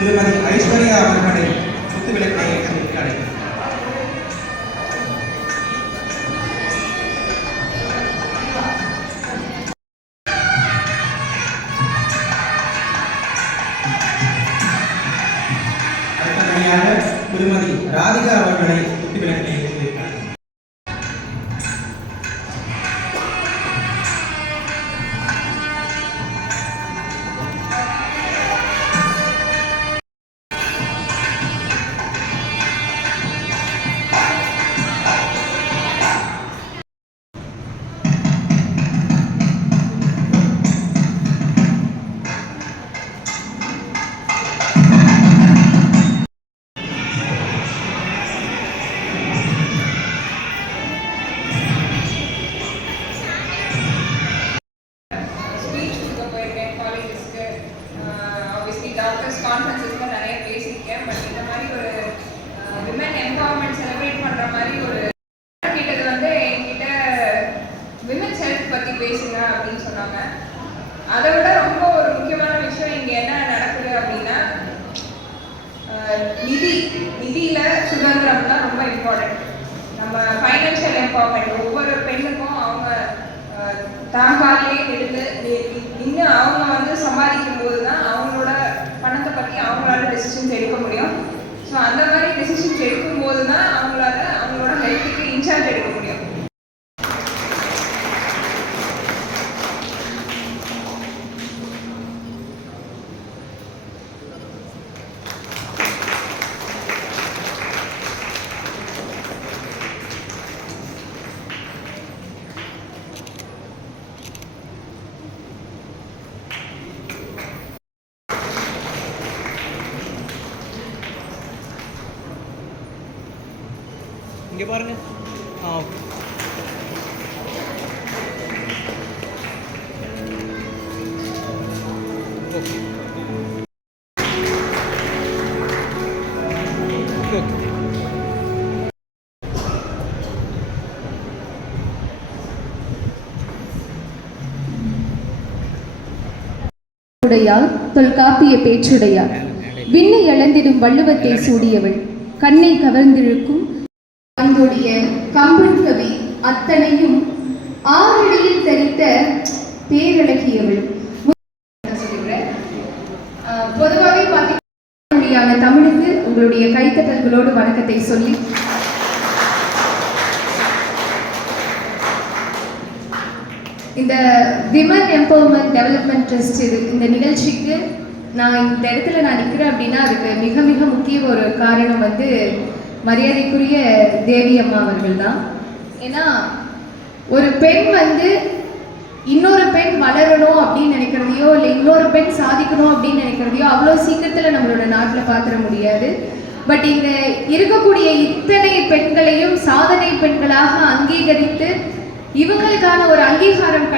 திருமதி ஐஸ்வர்யா அவர்களை குத்துவிளக்கை ஏற்றி அழைக்கிறார். அடுத்தபடியாக திருமதி ராதிகா அவர்களை குத்துவிளக்கை ஏற்றி வைக்கிறார். கான்ஃபரன்ஸஸ்ல நிறைய பேசியிருக்கேன். பட் இந்த மாதிரி ஒரு விமன் எம்பவர்மெண்ட் செலிப்ரேட் பண்ற மாதிரி ஒரு கேட்டது வந்து என்கிட்ட விமன்ஸ் ஹெல்த் பத்தி பேசுங்க அப்படின்னு சொன்னாங்க. அதை விட ரொம்ப ஒரு முக்கியமான விஷயம் இங்க என்ன நடக்குது அப்படின்னா நிதியில சுதந்திரம் தான் ரொம்ப இம்பார்ட்டன்ட். நம்ம ஃபைனான்சியல் எம்பவர்மெண்ட் ஒவ்வொரு பெண்ணுக்கும் அவங்க தாங்காலியே எடுத்து இன்னும் அவங்க வந்து சம்பாதிக்கும் போது தான் அவங்களோட பணத்தை பற்றி அவங்களால டெசிஷன்ஸ் எடுக்க முடியும். ஸோ அந்த மாதிரி டெசிஷன்ஸ் எடுக்கும்போது தான் அவங்களால அவங்களோட ஹெல்த்துக்கு இன்சார்ஜ் எடுக்க முடியும். இங்கே பாருங்க. தொல்காப்பிய பேச்சுடையார் விண்ணை இழந்திடும் வள்ளுவத்தை சூடியவள் கண்ணை கவர்ந்திருக்கும் கம்பன் கவி அத்தனையும் ஆறடியில் தரித்த பேரழகியவள். பொதுவாகவே பார்த்தீங்கன்னா தமிழுக்கு உங்களுடைய கைத்தட்டல்களோடு வணக்கத்தை சொல்லி இந்த விமன் எம்பவர்மெண்ட் டெவலப்மெண்ட் ட்ரஸ்ட் இந்த நிகழ்ச்சிக்கு நான் இந்த இடத்துல நிற்கிறேன் அப்படின்னா அதுக்கு மிக மிக முக்கிய ஒரு காரணம் வந்து மரியாதைக்குரிய தேவி அம்மா அவர்கள் தான். ஏன்னா ஒரு பெண் வந்து இன்னொரு பெண் வளரணும் அப்படின்னு நினைக்கிறதையோ இல்லை இன்னொரு பெண் சாதிக்கணும் அப்படின்னு நினைக்கிறதையோ அவ்வளோ சீக்கிரத்தில் நம்மளோட நாட்டில் பார்த்துட முடியாது. பட் இங்கே இருக்கக்கூடிய இத்தனை பெண்களையும் சாதனை பெண்களாக அங்கீகரித்து இவங்களுக்கான ஒரு அங்கீகாரம்